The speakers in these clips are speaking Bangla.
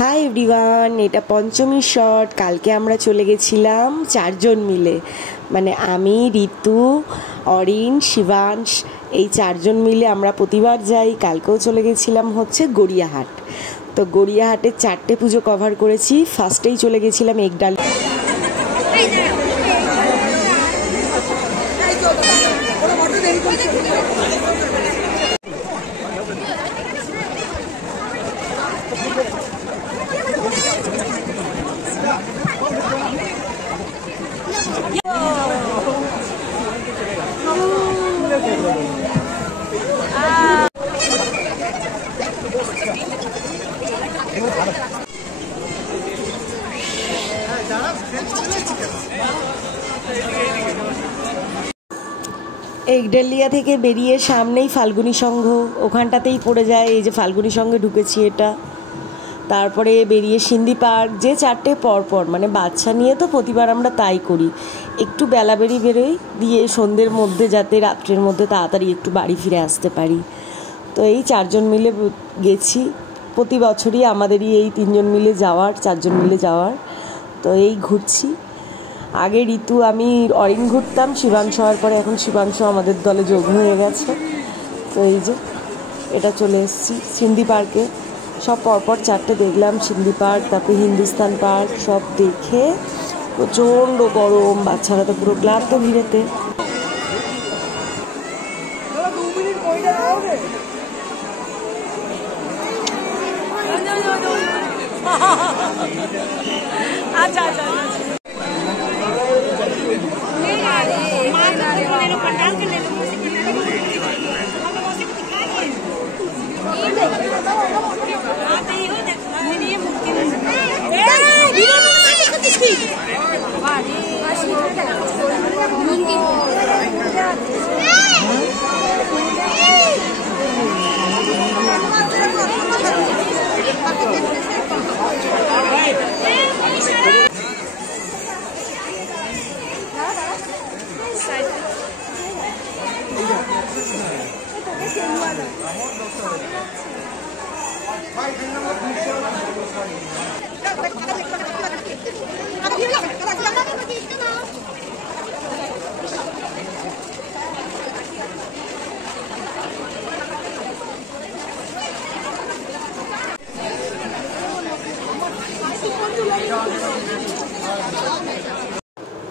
হাই এভরিওয়ান, এটা পঞ্চমী শট। কালকে আমরা চলে গেছিলাম চারজন মিলে, মানে আমি, ঋতু, অরিন, শিবাংশ, এই চারজন মিলে আমরা প্রতিবার যাই। কালকেও চলে গেছিলাম হচ্ছে গড়িয়াহাট। তো গড়িয়াহাটের 4টে পুজো কভার করেছি। ফার্স্টেই চলে গেছিলাম একডাল। একডালিয়া থেকে বেরিয়ে সামনেই ফাল্গুনী সংঘ, ওখানটাতেই পড়ে যায়। এই যে ফাল্গুনী সংঘে ঢুকেছি এটা। তারপরে বেরিয়ে সিন্ধি পার্ক, যে 4টে পরপর, মানে বাচ্চা নিয়ে তো প্রতিবার আমরা তাই করি, একটু বেলা বেরোই দিয়ে সন্ধ্যের মধ্যে, যাতে রাত্রের মধ্যে তাড়াতাড়ি একটু বাড়ি ফিরে আসতে পারি। তো এই 4জন মিলে গেছি। প্রতি বছরই আমাদেরই এই 3জন মিলে যাওয়ার, 4জন মিলে যাওয়ার। তো এই ঘুরছি। আগে ঋতু, আমি, অরিন ঘুরতাম। শিবাংশ হওয়ার পরে এখন শিবাংশ আমাদের দলে যোগ হয়ে গেছে। তো এই যে এটা চলে এসেছি সিন্ধি পার্কে। সব পরপর 4টে দেখলাম। সিন্ধি পার্ক, তারপরে হিন্দুস্তান পার্ক, সব দেখে প্রচণ্ড গরম, বাচ্চারা তো পুরো ক্লান্ত ভিড়েতে। আচ্ছা আচ্ছা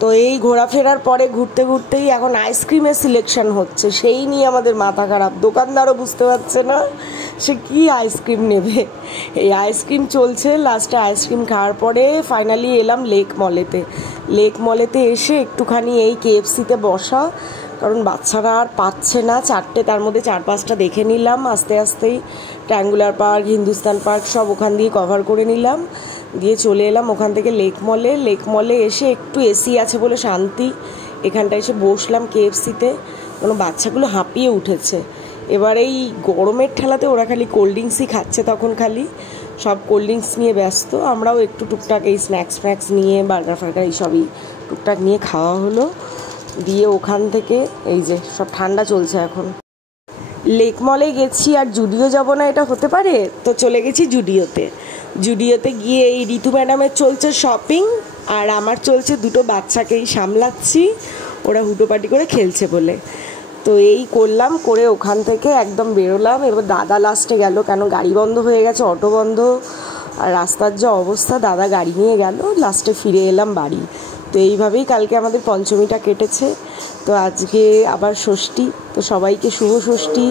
তো এই ঘোরাফেরার পরে ঘুরতে ঘুরতেই এখন আইসক্রিমের সিলেকশন হচ্ছে, সেই নিয়ে আমাদের মাথা খারাপ। দোকানদারও বুঝতে পারছে না সে কি আইসক্রিম নেবে। এই আইসক্রিম চলছে। লাস্টে আইসক্রিম খাওয়ার পরে ফাইনালি এলাম লেক মলেতে। লেক মলেতে এসে একটুখানি এই কেএফসিতে বসা, কারণ বাচ্চারা আর পাচ্ছে না 4টে, তার মধ্যে 4-5টা দেখে নিলাম আস্তে আস্তেই। ট্রায়াঙ্গুলার পার্ক, হিন্দুস্তান পার্ক সব ওখান দিয়ে কভার করে নিলাম। দিয়ে চলে এলাম ওখান থেকে লেক মলে। লেক মলে এসে একটু এসি আছে বলে শান্তি, এখানটা এসে বসলাম কেএফসিতে। কোনো বাচ্চাগুলো হাঁপিয়ে উঠেছে। এবার এই গরমের ঠেলাতে ওরা খালি কোল্ড ড্রিঙ্কসই খাচ্ছে, তখন খালি সব কোল্ড ড্রিঙ্কস নিয়ে ব্যস্ত। আমরাও একটু টুকটাক এই স্ন্যাক্স নিয়ে, বার্গার ফার্গার এইসবই টুকটাক নিয়ে খাওয়া হলো। দিয়ে ওখান থেকে এই যে সব ঠান্ডা চলছে এখন। লেক মলে গেছি আর জুডিও যাব না, এটা হতে পারে? তো চলে গেছি জুডিওতে। জুডিওতে গিয়ে এই ঋতু ম্যাডামের চলছে শপিং, আর আমার চলছে দুটো বাচ্চাকেই সামলাচ্ছি, ওরা হুটোপাটি করে খেলছে বলে। তো এই করলাম, করে ওখান থেকে একদম বেরোলাম। এবার দাদা লাস্টে গেল, কেন গাড়ি বন্ধ হয়ে গেছে, অটো বন্ধ, আর রাস্তার যে অবস্থা, দাদা গাড়ি নিয়ে গেল। লাস্টে ফিরে এলাম বাড়ি। তো এইভাবেই কালকে আমাদের পঞ্চমীটা কেটেছে। তো আজকে আবার ষষ্ঠী, তো সবাইকে শুভ ষষ্ঠী,